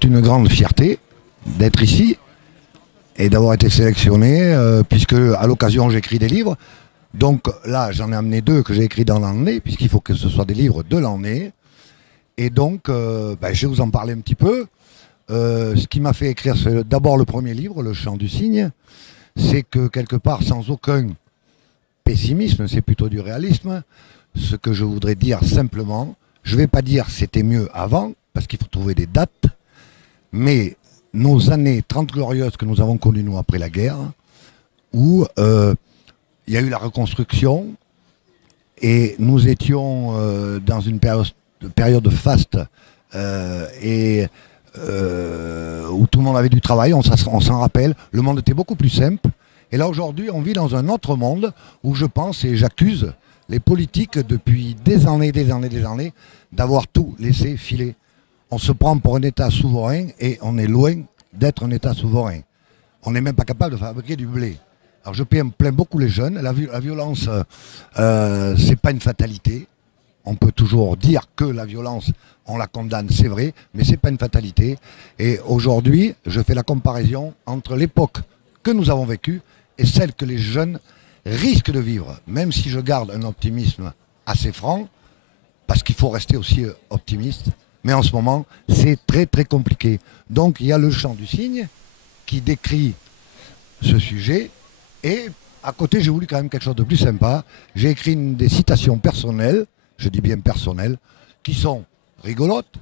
c'est une grande fierté d'être ici et d'avoir été sélectionné, puisque à l'occasion j'écris des livres. Donc là, j'en ai amené 2 que j'ai écrits dans l'année, puisqu'il faut que ce soit des livres de l'année. Et donc, je vais vous en parler un petit peu. Ce qui m'a fait écrire d'abord le premier livre, Le Chant du Cygne, c'est que quelque part, sans aucun pessimisme, c'est plutôt du réalisme, ce que je voudrais dire simplement, je ne vais pas dire c'était mieux avant, parce qu'il faut trouver des dates, mais nos années 30 glorieuses que nous avons connues nous après la guerre, où il y a eu la reconstruction, et nous étions dans une période faste, où tout le monde avait du travail, on s'en rappelle, le monde était beaucoup plus simple. Et là aujourd'hui on vit dans un autre monde où je pense et j'accuse les politiques depuis des années, d'avoir tout laissé filer. On se prend pour un État souverain et on est loin d'être un État souverain. On n'est même pas capable de fabriquer du blé. Alors je plains beaucoup les jeunes, la violence c'est pas une fatalité. On peut toujours dire que la violence, on la condamne, c'est vrai, mais c'est pas une fatalité. Et aujourd'hui, je fais la comparaison entre l'époque que nous avons vécue et celle que les jeunes risquent de vivre, même si je garde un optimisme assez franc, parce qu'il faut rester aussi optimiste, mais en ce moment, c'est très très compliqué. Donc il y a Le Chant du Cygne qui décrit ce sujet, et à côté, j'ai voulu quand même quelque chose de plus sympa. J'ai écrit des citations personnelles, je dis bien personnelles, qui sont rigolotes,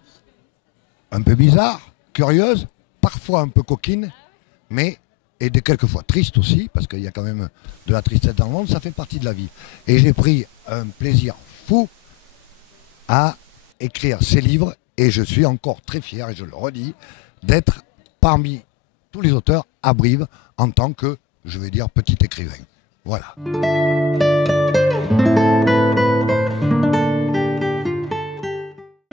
un peu bizarres, curieuses, parfois un peu coquines, mais et quelquefois tristes aussi, parce qu'il y a quand même de la tristesse dans le monde, ça fait partie de la vie. Et j'ai pris un plaisir fou à écrire ces livres, et je suis encore très fier, et je le redis, d'être parmi tous les auteurs à Brive en tant que, je vais dire, petit écrivain. Voilà.